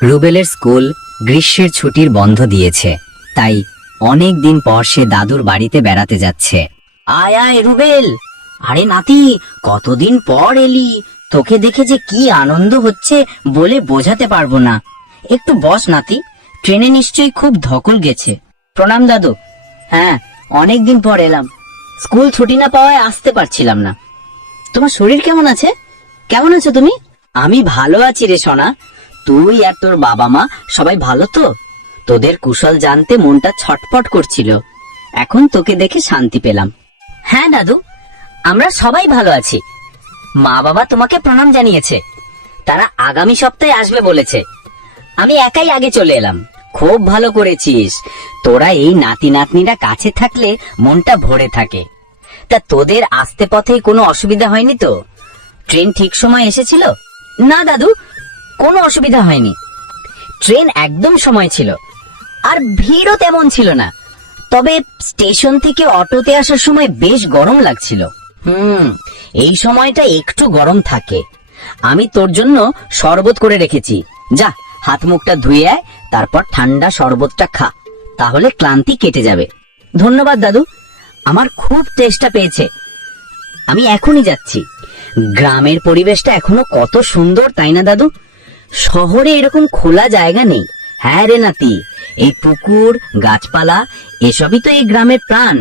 রুবেলের school গ্রীষ্মের ছুটির বন্ধ দিয়েছে, তাই অনেক দিন পর সে দাদুর বাড়িতে বেড়াতে যাচ্ছে। আয় আয় রুবেল, আরে নাতি, কতদিন পর এলি। তোকে দেখে যে কি আনন্দ হচ্ছে বলে বোঝাতে পারবো না। একটু বস নাতি, ট্রেনে নিশ্চয়ই খুব ধকল গেছে। প্রণাম দাদু। হ্যাঁ, অনেকদিন পর এলাম। স্কুল ছুটি না পাওয়ায় আসতে পারছিলাম না। তোমার শরীর কেমন আছে? কেমন আছো তুমি? আমি ভালো আছি রে সোনা। তুই আর তোর বাবা মা সবাই ভালো তো? তোদের কুশল জানতে মনটা ছটফট করছিল। এখন তোকে দেখে শান্তি পেলাম। হ্যাঁ দাদু, আমরা সবাই ভালো আছি। মা বাবা তোমাকে প্রণাম জানিয়েছে। তারা আগামী সপ্তাহে আসবে বলেছে। আমি একাই আগে চলে এলাম। খুব ভালো করেছিস। তোরা এই নাতি নাতনিরা কাছে থাকলে মনটা ভরে থাকে। তা তোদের আসতে পথে কোনো অসুবিধা হয়নি তো? ট্রেন ঠিক সময় এসেছিল? না দাদু, কোনো অসুবিধা হয়নি। ট্রেন একদম সময় ছিল, আর ভিড়ও তেমন ছিল না। তবে স্টেশন থেকে অটোতে আসার সময় বেশ গরম লাগছিল। এই সময়টা একটু গরম থাকে। আমি তোর জন্য শরবত করে রেখেছি। যা, হাত মুখটা ধুয়ে আয়, তারপর ঠান্ডা শরবতটা খা, তাহলে ক্লান্তি কেটে যাবে। ধন্যবাদ দাদু, আমার খুব তেষ্টা পেয়েছে। আমি এখনই যাচ্ছি। গ্রামের পরিবেশটা এখনো কত সুন্দর, তাই না দাদু? শহরে এরকম খোলা জায়গা নেই। হ্যাঁ রে নাতি, এই পুকুর, গাছপালা, এসবই তো এই গ্রামের প্রাণ।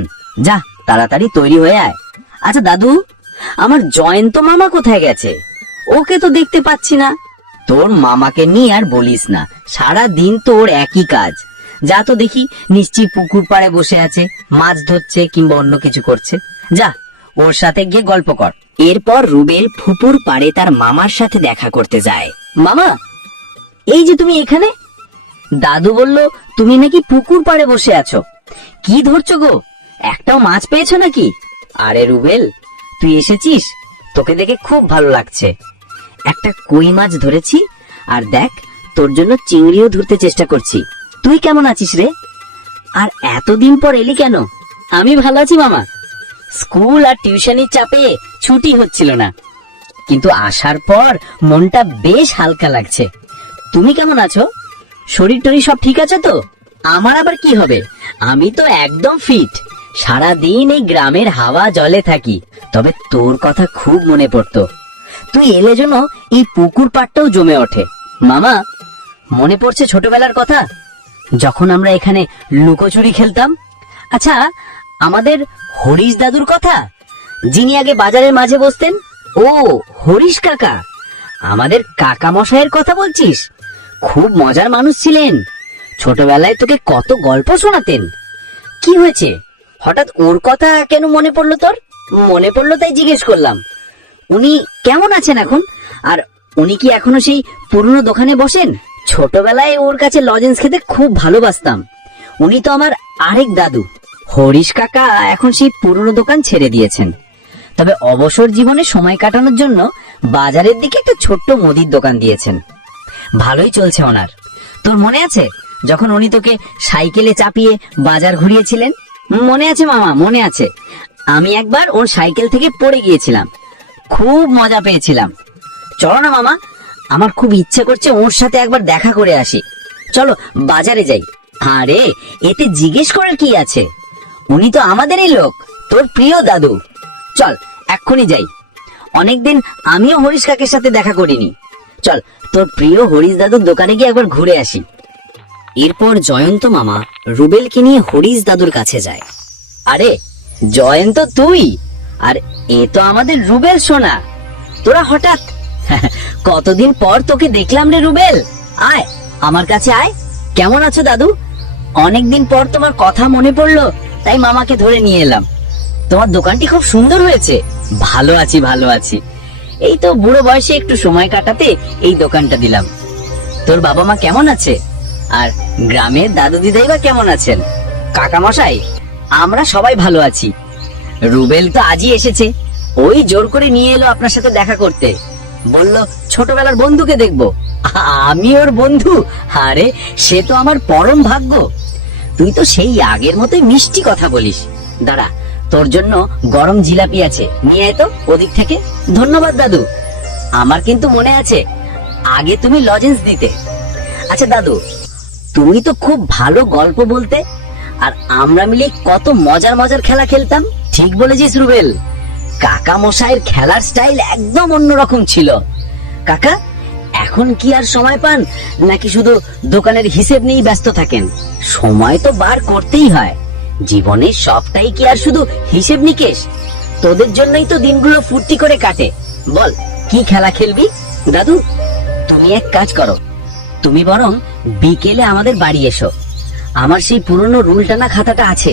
যা, তাড়াতাড়ি তৈরি হয়ে আয়। আচ্ছা দাদু, আমার জয়ন্ত মামা কোথায় গেছে? ওকে তো দেখতে পাচ্ছি না। তোর মামাকে নিয়ে আর বলিস না, সারা দিন তোর একই কাজ। যা তো দেখি, নিশ্চয়ই পুকুর পাড়ে বসে আছে, মাছ ধরছে কিংবা অন্য কিছু করছে। যা, ওর সাথে গিয়ে গল্প কর। এরপর রুবেল পুকুর পাড়ে তার মামার সাথে দেখা করতে যায়। মামা, এই যে তুমি এখানে। দাদু বলল তুমি নাকি পুকুর পাড়ে বসে আছো। কি ধরছো গো? একটাও মাছ পেয়েছো নাকি? আরে রুবেল, তুই এসেছিস, তোকে দেখে খুব ভালো লাগছে। একটা কই মাছ ধরেছি, আর দেখ, তোর জন্য চিংড়িও ধরতে চেষ্টা করছি। তুই কেমন আছিস রে? আর এতদিন পর এলি কেন? আমি ভালো আছি মামা। স্কুল আর টিউশনির চাপে ছুটি হচ্ছিল না, কিন্তু আসার পর মনটা বেশ হালকা লাগছে। তুমি কেমন আছো? শরীর টরীর সব ঠিক আছে তো? আমার আবার কি হবে, আমি তো একদম ফিট। সারাদিন এই গ্রামের হাওয়া জলে থাকি। তবে তোর কথা খুব মনে পড়তো। তুই এলে যেন এই পুকুর পাড়টাও জমে ওঠে। মামা, মনে পড়ছে ছোটবেলার কথা, যখন আমরা এখানে লুকোচুরি খেলতাম। আচ্ছা, আমাদের হরিশ দাদুর কথা, যিনি আগে বাজারের মাঝে বসতেন। ও, হরিশ কাকা। আমাদের কাকা মশাইয়ের কথা বলছিস? খুব মজার মানুষ ছিলেন। ছোটবেলায় তোকে কত গল্প শোনাতেন। কি হয়েছে, হঠাৎ ওর কথা কেন মনে পড়লো তোর? মনে পড়লো তাই জিজ্ঞেস করলাম। উনি কেমন আছেন এখন? আর উনি কি এখনো সেই পুরনো দোকানে বসেন? ছোটবেলায় ওর কাছে লজেন্স খেতে খুব ভালোবাসতাম। উনি তো আমার আরেক দাদু। হরিশ কাকা এখন সেই পুরনো দোকান ছেড়ে দিয়েছেন। তবে অবসর জীবনে সময় কাটানোর জন্য বাজারের দিকে একটা ছোট্ট মুদির দোকান দিয়েছেন। ভালোই চলছে ওনার। তোর মনে আছে যখন উনি তোকে সাইকেলে চাপিয়ে বাজার ঘুরিয়েছিলেন? মনে আছে মামা, মনে আছে। আমি একবার ওর সাইকেল থেকে পড়ে গিয়েছিলাম, খুব মজা পেয়েছিলাম। চলো না মামা, আমার খুব ইচ্ছে করছে ওর সাথে একবার দেখা করে আসি। চলো বাজারে যাই। আরে, এতে জিজ্ঞেস করার কি আছে? উনি তো আমাদেরই লোক, তোর প্রিয় দাদু। চল এক্ষুনি যাই। অনেকদিন আমিও হরিশ কাকের সাথে দেখা করিনি। চল, তোর প্রিয় হরিশ দাদুর দোকানে গিয়ে একবার ঘুরে আসি। এরপর জয়ন্ত মামা রুবেলকে নিয়ে হরিশ দাদুর কাছে যায়। আরে জয়ন্ত, তুই? আর এ তো আমাদের রুবেল সোনা। তোরা হঠাৎ? কতদিন পর তোকে দেখলাম রে রুবেল। আয় আমার কাছে আয়। কেমন আছো দাদু? অনেকদিন পর তোমার কথা মনে পড়লো, তাই মামাকে ধরে নিয়ে এলাম। তোমার দোকানটি খুব সুন্দর হয়েছে। ভালো আছি, ভালো আছি। এই তো বুড়ো বয়সে একটু সময় কাটাতে এই দোকানটা দিলাম। তোর বাবা মা কেমন আছে? আর গ্রামের দাদু দিদাই বা কেমন আছেন? কাকা মশাই, আমরা সবাই ভালো আছি। রুবেল তো আজই এসেছে, ওই জোর করে নিয়ে এলো আপনার সাথে দেখা করতে। বলল ছোটবেলার বন্ধুকে দেখবো। আমি ওর বন্ধু? আরে, সে তো আমার পরম ভাগ্য। তুই তো সেই আগের মতোই মিষ্টি কথা বলিস। দাঁড়া, তোর জন্য গরম জিলাপি আছে, নিয়ে আয় তো ওদিক থেকে। ধন্যবাদ দাদু। আমার কিন্তু মনে আছে, আগে তুমি লজেন্স দিতে। আচ্ছা দাদু, তুমি তো খুব ভালো গল্প বলতে, আর আমরা মিলে কত মজার মজার খেলা খেলতাম। ঠিক বলেছিস রুবেল, কাকা মশাইয়ের খেলার স্টাইল একদম অন্যরকম ছিল। কাকা এখন কি আর সময় পান, নাকি শুধু দোকানের হিসেব নিয়েই ব্যস্ত থাকেন? সময় তো বার করতেই হয়, জীবনের সবটাই কি আর শুধু হিসেব নিকেশ? তোদের জন্যই তো দিনগুলো ফুর্তি করে কাটে। বল কি খেলা খেলবি? দাদু তুমি এক কাজ করো, তুমি বরং বিকেলে আমাদের বাড়ি এসো, আমার সেই পুরনো রুল টানা খাতাটা আছে।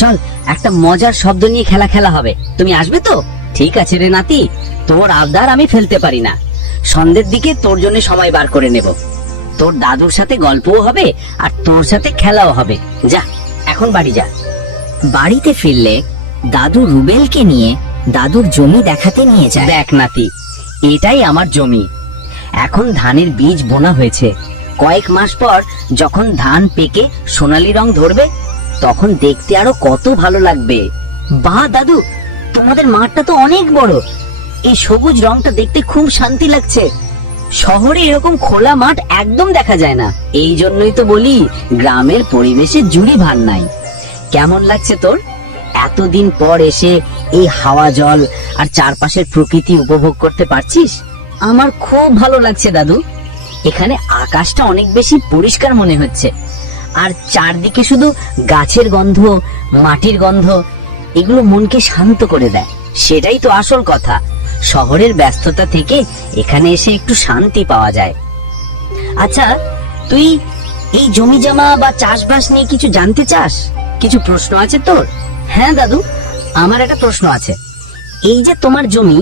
চল একটা মজার শব্দ নিয়ে খেলা খেলা হবে, তুমি আসবে তো? ঠিক আছে রে নাতি, তোর আবদার আমি ফেলতে পারি না। সন্ধ্যের দিকে তোর জন্য সময় বার করে নেব, তোর দাদুর সাথে গল্পও হবে আর তোর সাথে খেলাও হবে। যা এখন বাড়ি যা। বাড়িতে ফিরলে দাদু রুবেলকে নিয়ে দাদুর জমি দেখাতে নিয়ে যায়। দেখ নাতি, এটাই আমার জমি। এখন ধানের বীজ বোনা হয়েছে, কয়েক মাস পর যখন ধান পেকে সোনালী রং ধরবে, তখন দেখতে আরো কত ভালো লাগবে। বাহ দাদু, তোমাদের মাঠটা তো অনেক বড়, এই সবুজ রংটা দেখতে খুব শান্তি লাগছে। শহরে এরকম খোলা মাঠ একদম দেখা যায় না, এই জন্যই তো বলি গ্রামের পরিবেশে জুড়ি ভার নাই। কেমন লাগছে তোর এতদিন পর এসে এই হাওয়া জল আর চারপাশের প্রকৃতি উপভোগ করতে পারছিস? আমার খুব ভালো লাগছে দাদু, এখানে আকাশটা অনেক বেশি পরিষ্কার মনে হচ্ছে, আর চারদিকে শুধু গাছের গন্ধ, মাটির গন্ধ, এগুলো মনকে শান্ত করে দেয়। সেটাই তো আসল কথা, শহরের ব্যস্ততা থেকে এখানে এসে একটু শান্তি পাওয়া যায়। আচ্ছা, তুই এই জমি জমা বা চাষবাস নিয়ে কিছু জানতে চাস? কিছু প্রশ্ন আছে তোর? হ্যাঁ দাদু, আমার একটা প্রশ্ন আছে। এই যে তোমার জমি,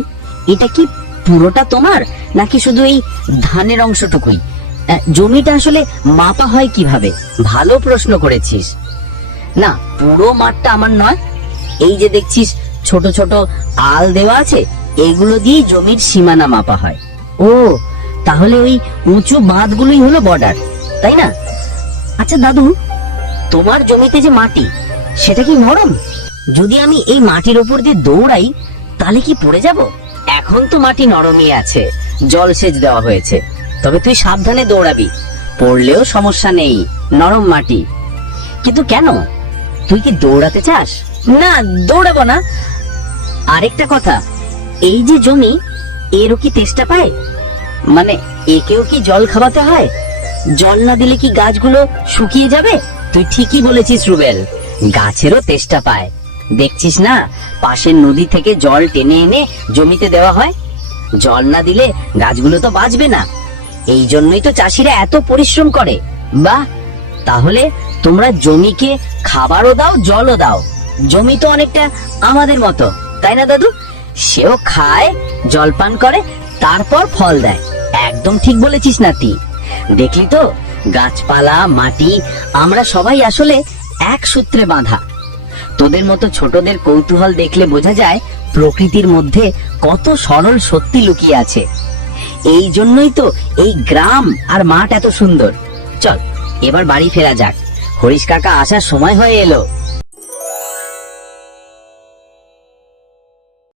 এটা কি পুরোটা তোমার, নাকি শুধু এই ধানের অংশটুকুই? জমিটা আসলে মাপা হয় কিভাবে? ভালো প্রশ্ন করেছিস। না, পুরো মাঠটা আমার নয়, এই যে দেখছিস ছোট ছোট আল দেওয়া আছে, এগুলো দিয়ে জমির সীমানা মাপা হয়। ও, তাহলে ওই উঁচু বাঁধগুলোই হলো বর্ডার, তাই না? আচ্ছা দাদু, তোমার জমিতে যে মাটি, সেটা কি নরম? যদি আমি এই মাটির উপর দিয়ে দৌড়াই, তাহলে কি পড়ে যাব? এখন তো মাটি নরমই আছে, জল সেচ দেওয়া হয়েছে, তবে তুই সাবধানে দৌড়াবি, পড়লেও সমস্যা নেই, নরম মাটি। কিন্তু কেন, তুই কি দৌড়াতে চাস? না, দৌড়াবো না। আরেকটা কথা, এই যে জমি, এরও কি তেষ্টা পায়? মানে একেও কি জল খাওয়াতে হয়? জল না দিলে কি গাছগুলো শুকিয়ে যাবে? তুই ঠিকই বলেছিস রুবেল, গাছেরও তেষ্টা পায়। দেখছিস না, পাশের নদী থেকে জল টেনে এনে জমিতে দেওয়া হয়। জল না দিলে গাছগুলো তো বাঁচবে না, এই জন্যই তো চাষিরা এত পরিশ্রম করে। বাহ, তাহলে তোমরা জমিকে খাবারও দাও, জলও দাও। জমি তো অনেকটা আমাদের মতো, তাই না দাদু? সেও খায়, জল পান করে, তারপর ফল দেয়। একদম ঠিক বলেছিস নাতি। দেখলি তো, গাছপালা, মাটি, আমরা সবাই আসলে এক সূত্রে বাঁধা। তোদের মতো ছোটদের কৌতূহল দেখলে বোঝা যায় প্রকৃতির মধ্যে কত সরল সত্যি লুকিয়ে আছে। এই জন্যই তো এই গ্রাম আর মাঠ এত সুন্দর। চল এবার বাড়ি ফেরা যাক, হরিশ কাকা আসার সময় হয়ে এলো।